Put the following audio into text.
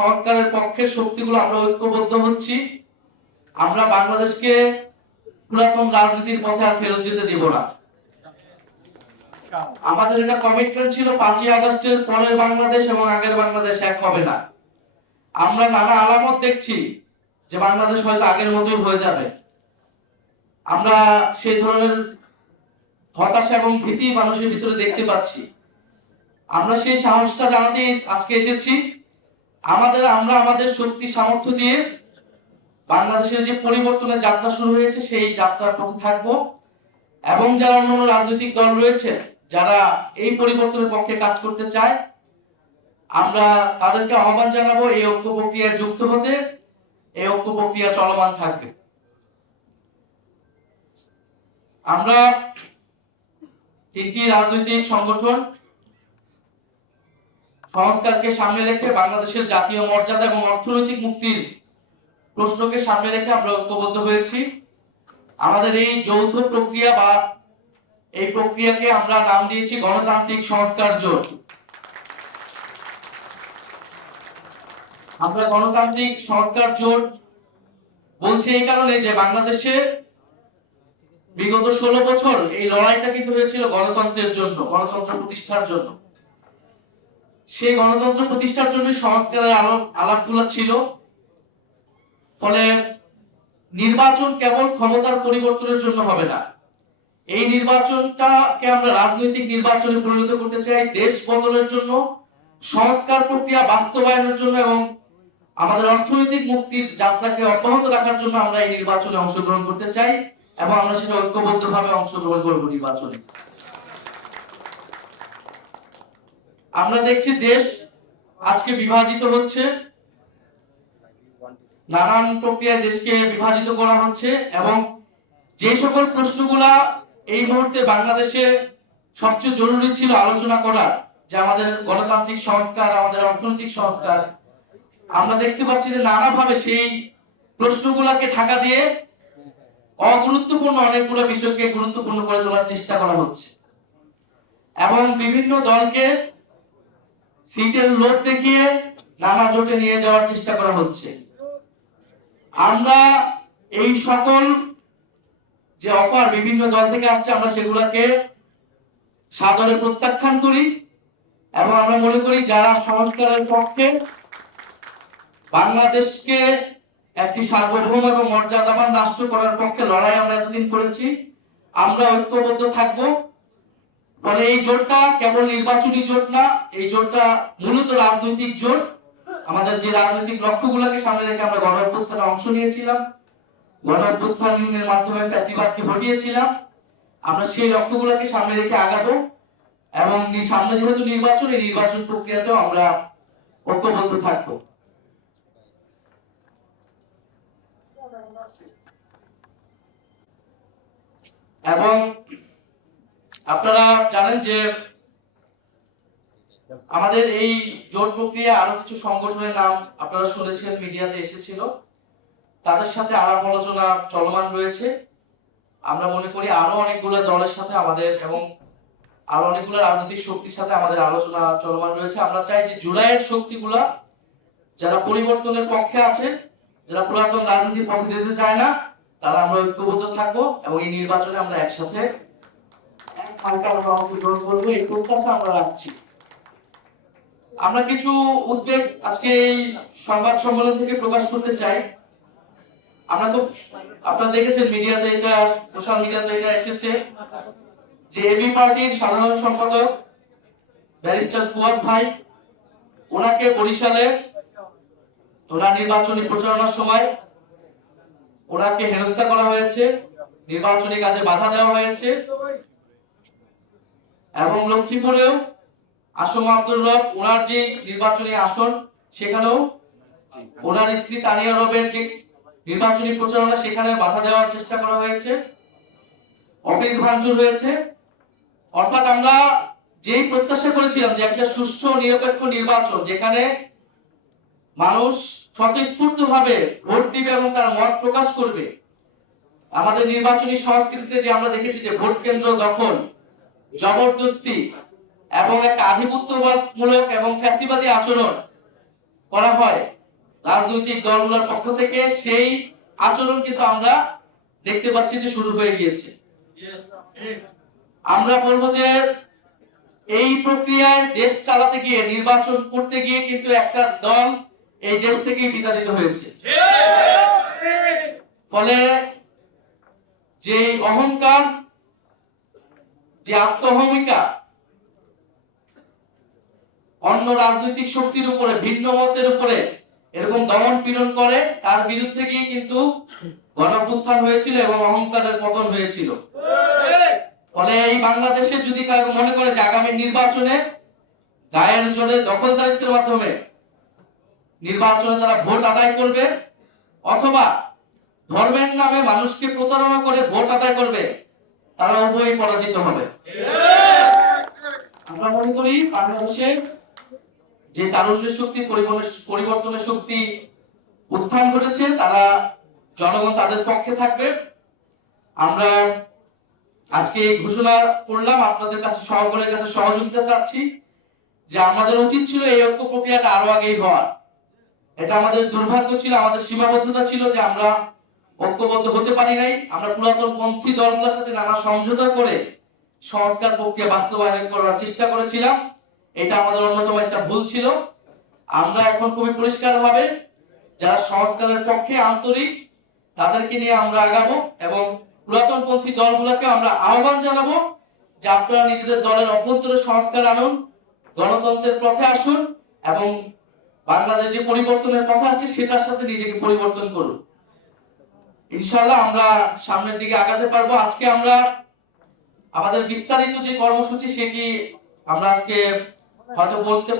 সংস্কারের পক্ষের শক্তিগুলো আমরা ঐক্যবদ্ধ হচ্ছি। আমরা বাংলাদেশকে পুরাতন রাজনীতির পথে আর ফেরত যেতে দিব না। আমাদের এটা কমিটমেন্ট ছিল পাঁচই আগস্টের পরের বাংলাদেশ এবং আগের বাংলাদেশ এক হবে না। আমরা নানা আলামত দেখছি যে বাংলাদেশ হয়তো আগের মতোই হয়ে যাবে। আমরা সেই ধরনের হতাশা এবং ভীতি মানুষের ভিতরে দেখতে পাচ্ছি। আমরা সেই সাহসটা জানাতে আজকে এসেছি। আমাদের, আমরা আমাদের শক্তি, সামর্থ্য দিয়ে বাংলাদেশের যে পরিবর্তনের যাত্রা শুরু হয়েছে, সেই যাত্রার পথে থাকব। এবং যারা অন্যান্য রাজনৈতিক দল রয়েছে, যারা এই পরিবর্তনের পক্ষে কাজ করতে চায়, আমরা তাদেরকে আহ্বান জানাব, এই ঐক্য প্রক্রিয়ায় যুক্ত হতে, এই ঐক্য প্রক্রিয়া চলমান থাকবে। আমরা তিনটি রাজনৈতিক সংগঠন সংস্কারকে সামনে রেখে বাংলাদেশের জাতীয় মর্যাদা এবং অর্থনৈতিক মুক্তির প্রশ্নকে সামনে রেখে আমরা ঐক্যবদ্ধ হয়েছি। আমাদের এই যৌথ প্রক্রিয়া বা এই প্রক্রিয়াকে আমরা নাম দিয়েছি গণতান্ত্রিক সংস্কার জোট আমরা গণতান্ত্রিক সংস্কার জোট বলছি এই কারণে যে বাংলাদেশে বিগত ষোলো বছর এই লড়াইটা কিন্তু হয়েছিল গণতন্ত্রের জন্য, গণতন্ত্র প্রতিষ্ঠার জন্য। সেই গণতন্ত্র প্রতিষ্ঠার জন্য সংস্কারের আলাপ আলাপগুলো ছিল। ফলে নির্বাচন কেবল ক্ষমতার পরিবর্তনের জন্য হবে না। এই নির্বাচনটাকে আমরা রাজনৈতিক নির্বাচনে পরিণত করতে চাই দেশ বদলের জন্য, সংস্কার প্রক্রিয়া বাস্তবায়নের জন্য এবং আমাদের অর্থনৈতিক মুক্তির যাত্রাকে অব্যাহত রাখার জন্য আমরা এই নির্বাচনে অংশগ্রহণ করতে চাই এবং আমরা সেটা ঐক্যবদ্ধভাবে অংশগ্রহণ করব নির্বাচনে। আমরা দেখছি দেশ আজকে বিভাজিত হচ্ছে। নানান প্রক্রিয়ায় দেশকে বিভাজিত করা হচ্ছে এবং যে সকল প্রশ্নগুলা এই মুহূর্তে বাংলাদেশে সবচেয়ে জরুরি ছিল আলোচনা করা যে আমাদের গণতান্ত্রিক সংস্কার, আমাদের অর্থনৈতিক সংস্কার, আমরা দেখতে পাচ্ছি যে নানাভাবে সেই প্রশ্নগুলাকে ঢাকা দিয়ে অগুরুত্বপূর্ণ অনেকগুলো বিষয়কে গুরুত্বপূর্ণ করে তোলার চেষ্টা করা হচ্ছে। এবং বিভিন্ন দলকে সিটের লোভ দেখিয়ে নানা জোটে নিয়ে যাওয়ার চেষ্টা করা হচ্ছে। আমরা এই সকল যে অফার বিভিন্ন দল থেকে আসছে, আমরা সেগুলোকে সাদরে প্রত্যাখ্যান করি এবং আমরা মনে করি যারা সংস্কারের পক্ষে বাংলাদেশকে একটি সার্বভৌম এবং মর্যাদাবান রাষ্ট্র করার পক্ষে লড়াই আমরা এতদিন করেছি, আমরা ঐক্যবদ্ধ থাকব। ফলে এই জোটটা কেবল নির্বাচনী জোট না, এই জোটটা মূলত রাজনৈতিক জোট। আমাদের যে রাজনৈতিক লক্ষ্যগুলোকে সামনে রেখে আমরা গণ অংশ নিয়েছিলাম গণ অভ্যুত্থানের মাধ্যমে প্যাসিবাদকে হটিয়েছিলাম আমরা সেই লক্ষ্যগুলোকে সামনে রেখে আগাবো এবং সামনে যেহেতু নির্বাচন, এই নির্বাচন প্রক্রিয়াতেও আমরা ঐক্যবদ্ধ থাকব এবং আপনারা জানেন যে আমাদের এই জোট প্রক্রিয়া আরও কিছু সংগঠনের নাম আপনারা শুনেছেন, মিডিয়াতে এসেছিল। তাদের সাথে আলাপ আলোচনা চলমান রয়েছে। আমরা মনে করি আরও অনেকগুলো দলের সাথে আমাদের এবং আরও অনেকগুলো রাজনৈতিক শক্তির সাথে আমাদের আলোচনা চলমান রয়েছে। আমরা চাই যে জুলাইয়ের শক্তিগুলা যারা পরিবর্তনের পক্ষে আছে, যারা পুরাতন রাজনীতির পক্ষে যেতে চায় না, তারা আমরা ঐক্যবদ্ধ থাকব এবং এই নির্বাচনে আমরা একসাথে আমরা রাখছি। আমরা কিছু উদ্বেগ আজকে এই সংবাদ সম্মেলন থেকে প্রকাশ করতে চাই। আমরা তো আপনারা দেখেছেন মিডিয়াতে এটা, সোশ্যাল মিডিয়াতে এটা এসেছে যে এবি পার্টির সাধারণ সম্পাদক ব্যারিস্টার ফুয়াদ ভাই, ওনাকে বরিশালে ওনার নির্বাচনী প্রচারণার সময় ওনাকে হেনস্থা করা হয়েছে, নির্বাচনী কাজে বাধা দেওয়া হয়েছে। এবং লক্ষ্মীপুরেও আসম আব্দুল রব ওনার যে নির্বাচনী আসন, সেখানেও ওনার স্ত্রী তানিয়া রবের যে নির্বাচনী প্রচারণা, সেখানে বাধা দেওয়ার চেষ্টা করা হয়েছে। অফিস ভাঙচুর হয়েছে। অর্থাৎ আমরা যেই প্রত্যাশা করেছিলাম যে একটা সুষ্ঠু নিরপেক্ষ নির্বাচন, যেখানে মানুষ স্বতঃস্ফূর্ত ভাবে ভোট দিবে এবং তার মত প্রকাশ করবে, আমাদের নির্বাচনী সংস্কৃতিতে যে আমরা দেখেছি যে ভোট কেন্দ্র দখল জবরদস্তি এবং একটা আধিপত্যবাদমূলক এবং ফ্যাসিবাদী আচরণ করা হয় রাজনৈতিক দলগুলোর পক্ষ থেকে, সেই আচরণ কিন্তু আমরা দেখতে পাচ্ছি যে শুরু হয়ে গিয়েছে। আমরা বলব যে এই প্রক্রিয়ায় দেশ চালাতে গিয়ে, নির্বাচন করতে গিয়ে কিন্তু একটা দল এই দেশ থেকেই বিতাড়িত হয়েছে। ফলে যে অহংকার যে আত্মহমিকা অন্য রাজনৈতিক শক্তির উপরে, ভিন্ন মতের উপরে এরকম দমন পীড়ন করে, তার বিরুদ্ধে গিয়ে কিন্তু গণপুত্থান হয়েছিল এবং অহংকারের পতন হয়েছিল। ফলে এই বাংলাদেশে যদি মনে করে যে আগামী নির্বাচনে গায়ের জোরে দখলদারিত্বের মাধ্যমে নির্বাচনে তারা ভোট আদায় করবে, অথবা ধর্মের নামে মানুষকে প্রতারণা করে ভোট আদায় করবে তারা উভয়ই পরাজিত হবে। আমরা মনে করি বাংলাদেশে যে তারুণ্যের শক্তি পরিবর্তনের শক্তি উত্থান ঘটেছে, তারা জনগণ তাদের পক্ষে থাকবে। আমরা আজকে এই ঘোষণা করলাম, আপনাদের কাছে সকলের কাছে সহযোগিতা চাচ্ছি যে আমাদের উচিত ছিল এই ঐক্য প্রক্রিয়াটা আরও আগেই হওয়ার। এটা আমাদের দুর্ভাগ্য ছিল, আমাদের সীমাবদ্ধতা ছিল যে আমরা ঐক্যবদ্ধ হতে পারি নাই। আমরা পুরাতন পন্থী দলগুলোর সাথে নানা সমঝোতা করে সংস্কার প্রক্রিয়া বাস্তবায়ন করার চেষ্টা করেছিলাম। এটা আমাদের অন্যতম একটা ভুল ছিল। আমরা এখন খুবই পরিষ্কার ভাবে যারা সংস্কারের পক্ষে আন্তরিক, তাদেরকে নিয়ে আমরা আগাবো এবং পুরাতন পন্থী দলগুলোকে আমরা আহ্বান জানাব যে আপনারা নিজেদের দলের অভ্যন্তরে সংস্কার আনুন, গণতন্ত্রের পথে আসুন এবং বাংলাদেশ যে পরিবর্তনের কথা আসছে, সেটার সাথে নিজেকে পরিবর্তন করুন। ইনশাআল্লাহ আমরা সামনের দিকে আগাতে পারব। আজকে আমরা আমাদের বিস্তারিত যে কর্মসূচি সেটি আমরা আজকে হয়তো বলতে